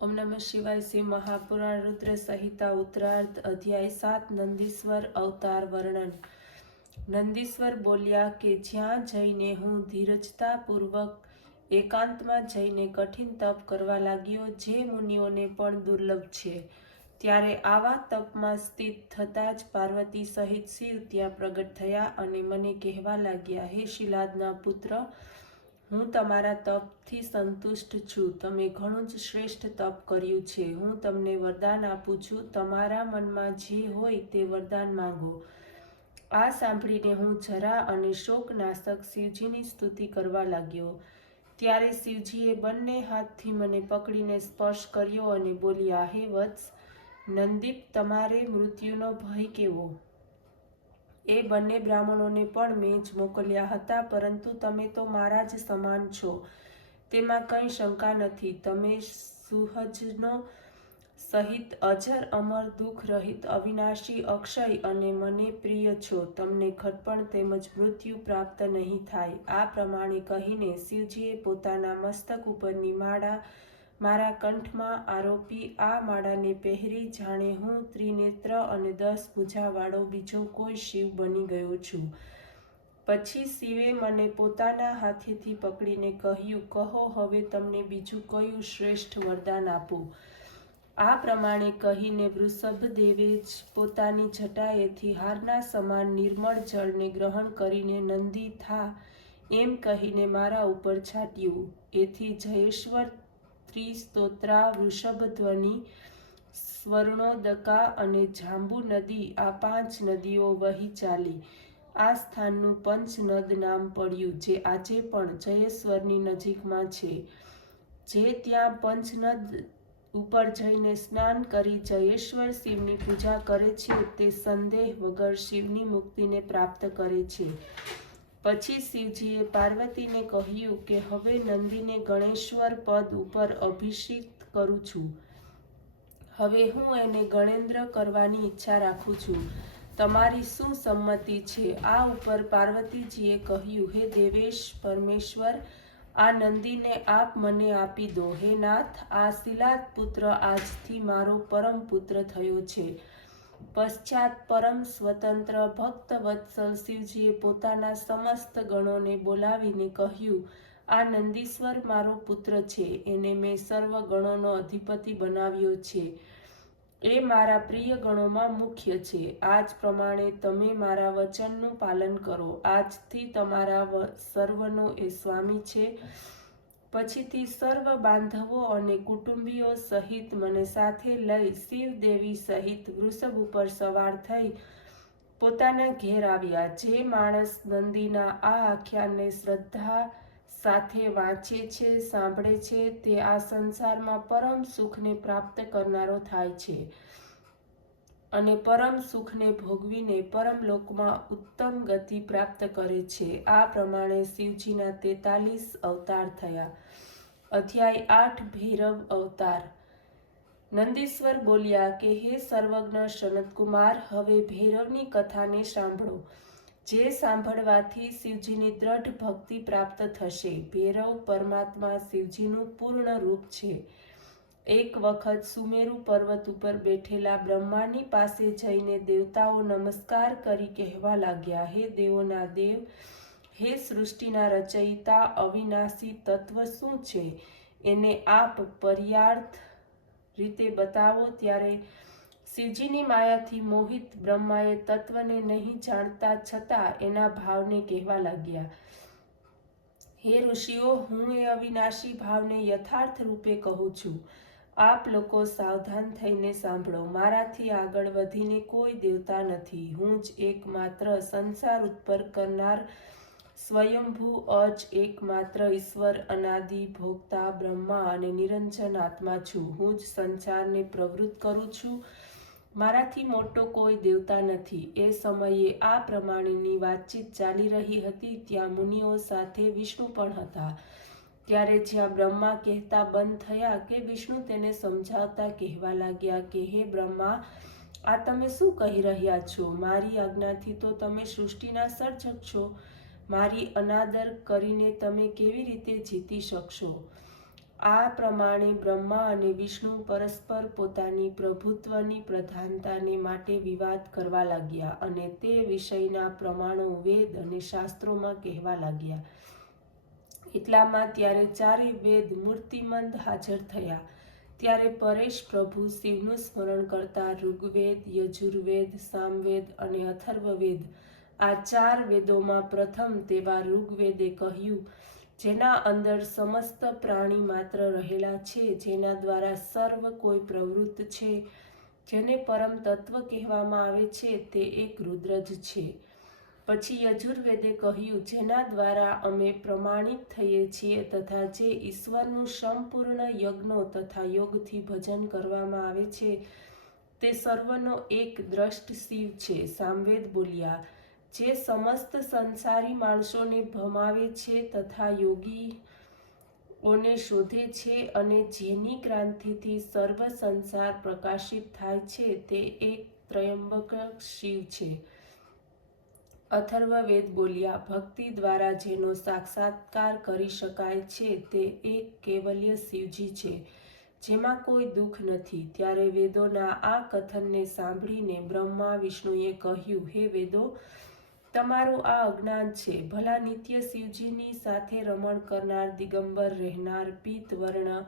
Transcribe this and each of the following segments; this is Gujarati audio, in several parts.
ओम नमः शिवाय। श्री महापुराण रुद्र संहिता उत्तरार्ध अध्याय 7 नंदीश्वर अवतार वर्णन। नंदीश्वर बोल्या કે જ્યાં જઈને હું ધીરજતાપૂર્વક એકાંતમાં જઈને કઠિન તપ કરવા લાગ્યો, જે મુનિઓને પણ દુર્લભ છે, ત્યારે આવા તપમાં સ્થિત થતાં જ પાર્વતી સહિત શિવ ત્યાં પ્રગટ થયા અને મને કહેવા લાગ્યા, હે શિલાદના પુત્ર, હું તમારા તપથી સંતુષ્ટ છું. તમે ઘણું જ શ્રેષ્ઠ તપ કર્યું છે. હું તમને વરદાન આપું છું. તમારા મનમાં જે હોય તે વરદાન માંગો. આ સાંભળીને હું જરા અને શોકનાશક શિવજીની સ્તુતિ કરવા લાગ્યો. ત્યારે શિવજીએ બંને હાથથી મને પકડીને સ્પર્શ કર્યો અને બોલ્યા, હે વત્સ નંદીપ, તમારે મૃત્યુનો ભય કેવો? એ બંને બ્રાહ્મણોને પણ મેં જ મોકલ્યા હતા, પરંતુ તમે તો મારા જ સમાન છો, તેમાં કંઈ શંકા નથી. તમે સુહજનો સહિત અજર અમર દુઃખ રહિત અવિનાશી અક્ષય અને મને પ્રિય છો. તમને ઘટપણ તેમજ મૃત્યુ પ્રાપ્ત નહીં થાય. આ પ્રમાણે કહીને શિવજીએ પોતાના મસ્તક ઉપરની માળા મારા કંઠમાં આરોપી આ માળાને પહેરી જાણે હું ત્રિનેત્ર અને 10 ભુજાવાળો બીજો કોઈ શિવ બની ગયો છું. પછી શિવે મને પોતાના હાથેથી પકડીને કહ્યું, કહો હવે તમને બીજું કયું શ્રેષ્ઠ વરદાન આપું. આ પ્રમાણે કહીને વૃષભદેવે જ પોતાની જટાએથી હારના સમાન નિર્મળ જળને ગ્રહણ કરીને નંદી થા એમ કહીને મારા ઉપર છાટ્યું. એથી જયેશ્વર, ત્રિસ્તોત્રા, વૃષભધ્વનિ, સ્વર્ણોદકા અને જાંબુ નદી, આ 5 નદીઓ વહી ચાલી. આ સ્થાનનું પંચનદ નામ પડ્યું, જે આજે પણ જયેશ્વરની નજીકમાં છે. જે ત્યાં પંચનદ ઉપર જઈને સ્નાન કરી જયેશ્વર શિવની પૂજા કરે છે, તે સંદેહ વગર શિવની મુક્તિને પ્રાપ્ત કરે છે. પછી શિવજીએ પાર્વતીને કહ્યું કે હવે નંદીને ગણેશ્વર પદ ઉપર અભિષિક્ત કરું છું. હવે હું એને ગણેન્દ્ર કરવાની ઈચ્છા રાખું છું. તમારી શું સંમતિ છે? આ ઉપર પાર્વતીજીએ કહ્યું, હે દેવેશ પરમેશ્વર, આ નંદીને આપ મને આપી દો. હે નાથ, આ શિલાદ પુત્ર આજથી મારો પરમ પુત્ર થયો છે. પશ્ચાત પરમ સ્વતંત્ર ભક્ત વત્સલ શિવજીએ પોતાના સમસ્ત ગણોને બોલાવીને કહ્યું, આ નંદીશ્વર મારો પુત્ર છે. એને મેં સર્વ ગણોનો અધિપતિ બનાવ્યો છે. એ મારા પ્રિય ગણોમાં મુખ્ય છે. આ જ પ્રમાણે તમે મારા વચનનું પાલન કરો. આજથી તમારા સર્વનો એ સ્વામી છે. પછીથી સર્વ બાંધવો અને કુટુંબીઓ સહિત મને સાથે લઈ શિવદેવી સહિત વૃષભ ઉપર સવાર થઈ પોતાના ઘેર આવ્યા. જે માણસ નંદીના આ આખ્યાનને શ્રદ્ધા સાથે વાંચે છે, સાંભળે છે, તે આ સંસારમાં પરમ સુખને પ્રાપ્ત કરનારો થાય છે અને પરમ સુખને ભોગવીને પરમલોકમાં ઉત્તમ ગતિ પ્રાપ્ત કરે છે. આ પ્રમાણે શિવજીના 43 અવતાર થયા. અધ્યાય 8 ભૈરવ અવતાર. નંદીશ્વર બોલ્યા કે હે સર્વજ્ઞ સનતકુમાર, હવે ભૈરવની કથાને સાંભળો, જે સાંભળવાથી શિવજીની દ્રઢ ભક્તિ પ્રાપ્ત થશે. ભૈરવ પરમાત્મા શિવજીનું પૂર્ણ રૂપ છે. એક વખત સુમેરુ પર્વત ઉપર બેઠેલા બ્રહ્માની પાસે જઈને દેવતાઓ નમસ્કાર કરી કહેવા લાગ્યા, હે દેવોના દેવ, હે સૃષ્ટિના રચયિતા, અવિનાશી તત્વ શું છે એને આપ પર્યાર્થ રીતે બતાવો. ત્યારે શિવજીની માયાથી મોહિત બ્રહ્માએ તત્વને નહીં જાણતા છતાં એના ભાવને કહેવા લાગ્યા, હે ઋષિઓ, હું એ અવિનાશી ભાવને યથાર્થ રૂપે કહું છું. આપ લોકો સાવધાન થઈને સાંભળો. મારાથી આગળ વધીને કોઈ દેવતા નથી. હું જ એકમાત્ર સંસાર ઉત્પન્ન કરનાર સ્વયંભૂ અજ એકમાત્ર ઈશ્વર, અનાદિ ભોગતા બ્રહ્મા અને નિરંજન આત્મા છું. હું જ સંસારને પ્રવૃત્ત કરું છું. મારાથી મોટો કોઈ દેવતા નથી. એ સમયે આ પ્રમાણેની વાતચીત ચાલી રહી હતી. ત્યાં મુનિઓ સાથે વિષ્ણુ પણ હતા. ત્યારે જ્યાં બ્રહ્મા કહેતા બંધ થયા કે વિષ્ણુ તેને સમજાવતા કહેવા લાગ્યા કે હે બ્રહ્મા, આ તમે શું કહી રહ્યા છો? મારી આજ્ઞાથી તો તમે સૃષ્ટિના સર્જક છો. મારી અનાદર કરીને તમે કેવી રીતે જીતી શકશો? આ પ્રમાણે બ્રહ્મા અને વિષ્ણુ પરસ્પર પોતાની પ્રભુત્વની પ્રધાનતાને માટે વિવાદ કરવા લાગ્યા અને તે વિષયના પ્રમાણો વેદ અને શાસ્ત્રોમાં કહેવા લાગ્યા. એટલામાં ત્યારે ચારે વેદ મૂર્તિમંત હાજર થયા. ત્યારે પરેશ પ્રભુ શિવનું સ્મરણ કરતા ઋગ્વેદ, યજુર્વેદ, સામવેદ અને અથર્વવેદ આ ચાર વેદોમાં પ્રથમ તેવા ઋગ્વેદે કહ્યું, જેના અંદર સમસ્ત પ્રાણી માત્ર રહેલા છે, જેના દ્વારા સર્વ કોઈ પ્રવૃત્ત છે, જેને પરમ તત્વ કહેવામાં આવે છે, તે એક રુદ્ર જ છે. પછી યજુર્વેદે કહ્યું, જેના દ્વારા અમે પ્રમાણિત થઈએ છીએ તથા જે ઈશ્વરનું સંપૂર્ણ યજ્ઞો તથા યોગથી ભજન કરવામાં આવે છે, તે સર્વનો એક દ્રષ્ટ શિવ છે. સામવેદ બોલ્યા, જે સમસ્ત સંસારી માણસોને ભમાવે છે તથા યોગીઓને શોધે છે અને જેની ક્રાંતિથી સર્વ સંસાર પ્રકાશિત થાય છે, તે એક ત્રયંબક શિવ છે. અથર્વવેદ બોલ્યા, ભક્તિ દ્વારા જેનો સાક્ષાત્કાર કરી શકાય છે, તે એક કેવલ્ય શિવજી છે, જેમાં કોઈ દુઃખ નથી. ત્યારે વેદોના આ કથનને સાંભળીને બ્રહ્મા વિષ્ણુએ કહ્યું, હે વેદો, તમારું આ અજ્ઞાન છે. ભલા નિત્ય શિવજીની સાથે રમણ કરનાર, દિગંબર રહેનાર, પીત વર્ણ,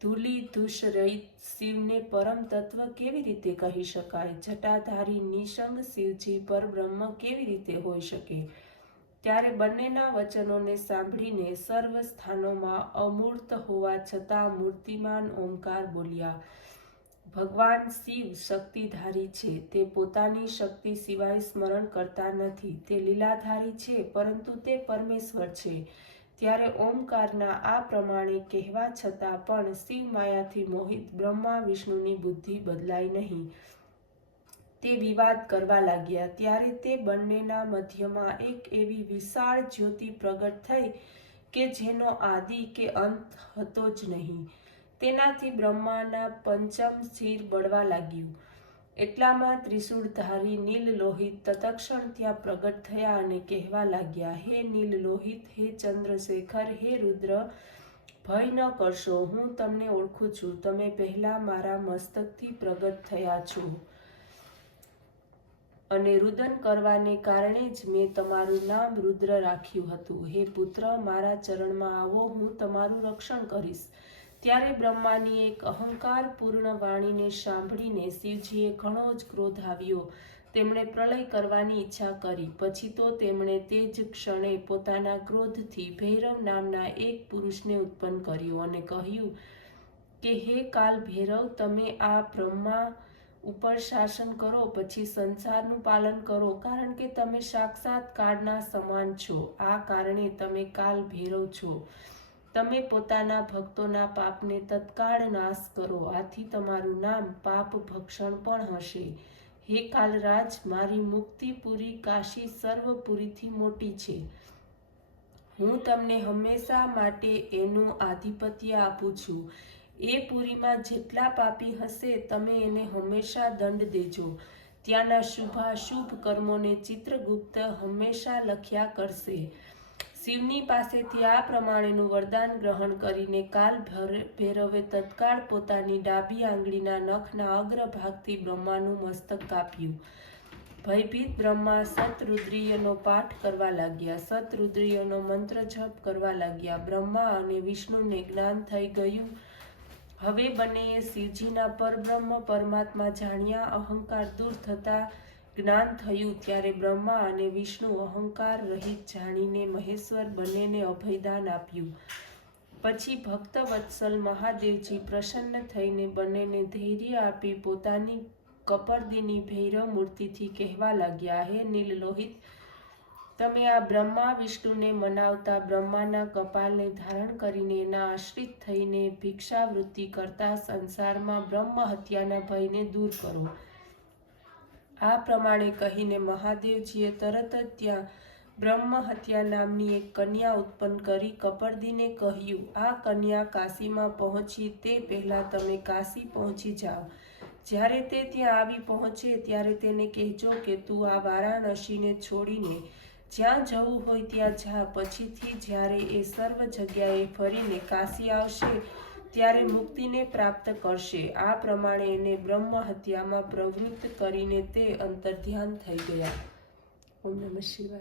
ધૂલિધૂષ રહિત શિવને પરમ તત્વ કેવી રીતે કહી શકાય? જટાધારી નિસંગ શિવજી પરબ્રહ્મ કેવી રીતે હોઈ શકે? ત્યારે બંનેના વચનોને સાંભળીને સર્વ સ્થાનોમાં અમૂર્ત હોવા છતાં મૂર્તિમાન ઓમકાર બોલ્યા. ભગવાન શિવ શક્તિધારી છે. તે પોતાની શક્તિ સિવાય સ્મરણ કરતા નથી. તે લીલાધારી છે, પરંતુ તે પરમેશ્વર છે. ત્યારે ઓમકારના આ પ્રમાણે કહેવા છતાં પણ શિવ માયાથી મોહિત બ્રહ્મા વિષ્ણુની બુદ્ધિ બદલાઈ નહીં. તે વિવાદ કરવા લાગ્યા. ત્યારે તે બંનેના મધ્યમાં એક એવી વિશાળ જ્યોતિ પ્રગટ થઈ કે જેનો આદિ કે અંત હતો જ નહીં. તેનાથી બ્રહ્માના પંચમ શિર બળવા લાગ્યું. એટલામાં ત્રિશૂળધારી નીલ લોહિત તત્ક્ષણ ત્યાં પ્રગટ થયા અને કહેવા લાગ્યા, હે નીલ લોહિત, હે ચંદ્રશેખર, હે રુદ્ર, ભય ન કરશો. હું તમને ઓળખું છું. તમે પહેલા મારા મસ્તકથી પ્રગટ થયા છો અને રુદન કરવાને કારણે જ મેં તમારું નામ રુદ્ર રાખ્યું હતું. હે પુત્ર, મારા ચરણમાં આવો, હું તમારું રક્ષણ કરીશ. ત્યારે બ્રહ્માની એક અહંકારપૂર્ણ વાણીને સાંભળીને શિવજીએ ઘણો જ ક્રોધ આવ્યો. તેમણે પ્રલય કરવાની ઈચ્છા કરી. પછી તો તેમણે તે જ ક્ષણે પોતાના ક્રોધથી ભૈરવ નામના એક પુરુષને ઉત્પન્ન કર્યો અને કહ્યું કે, હે કાલ ભૈરવ, તમે આ બ્રહ્મા ઉપર શાસન કરો, પછી સંસારનું પાલન કરો, કારણ કે તમે સાક્ષાત કાળના સમાન છો. આ કારણે તમે કાલ ભૈરવ છો. તમે પોતાના ભક્તોના પાપને તત્કાળ નાશ કરો. આથી તમારું નામ પાપ ભક્ષણ પણ હશે. હે કાલરાજ, મારી મુક્તિપુરી કાશી સર્વપુરીથી મોટી છે. હું તમને હંમેશા માટે એનું આધિપત્ય આપું છું. એ પુરીમાં જેટલા પાપી હશે, તમે એને હંમેશા દંડ દેજો. ત્યાંના શુભાશુભ કર્મોને ચિત્રગુપ્ત હંમેશા લખ્યા કરશે. શિવની પાસેથી આ પ્રમાણેનું વરદાન ગ્રહણ કરીને કાલ ભૈરવે તત્કાળ પોતાની ડાબી આંગળીના નખના અગ્રભાગથી બ્રહ્માનું મસ્તક કાપ્યું. ભયભીત બ્રહ્મા સતરુદ્રીયનો પાઠ કરવા લાગ્યા. સતરુદ્રીયનો મંત્ર જપ કરવા લાગ્યા. બ્રહ્મા અને વિષ્ણુને જ્ઞાન થઈ ગયું. હવે બંનેએ શિવજીના પરબ્રહ્મ પરમાત્મા જાણ્યા. અહંકાર દૂર થતા જ્ઞાન થયું. ત્યારે બ્રહ્મા અને વિષ્ણુ અહંકાર રહિત જાણીને મહેશ્વર બંનેને અભયદાન આપ્યું. પછી ભક્ત વત્સલ મહાદેવજી પ્રસન્ન થઈને બંનેને ધૈર્ય આપી પોતાની કપરદીની ભૈરવ મૂર્તિથી કહેવા લાગ્યા, હે નીલ લોહિત, તમે આ બ્રહ્મા વિષ્ણુને મનાવતા બ્રહ્માના કપાલને ધારણ કરીને એના આશ્રિત થઈને ભિક્ષાવૃત્તિ કરતા સંસારમાં બ્રહ્મ હત્યાના ભયને દૂર કરો. આ પ્રમાણે કહીને મહાદેવજીએ તરત જ ત્યાં બ્રહ્મ હત્યા નામની એક કન્યા ઉત્પન્ન કરી કપરદીને કહ્યું, આ કન્યા કાશીમાં પહોંચી તે પહેલાં તમે કાશી પહોંચી જાઓ. જ્યારે તે ત્યાં આવી પહોંચે ત્યારે તેને કહેજો કે તું આ વારાણસીને છોડીને જ્યાં જવું હોય ત્યાં જા. પછીથી જ્યારે એ સર્વ જગ્યાએ ફરીને કાશી આવશે ત્યારે મુક્તિને પ્રાપ્ત કરશે. આ પ્રમાણે એને બ્રહ્મ હત્યામાં પ્રવૃત્ત કરીને તે અંતર્ધ્યાન થઈ ગયા. ઓમ નમઃ શિવાય.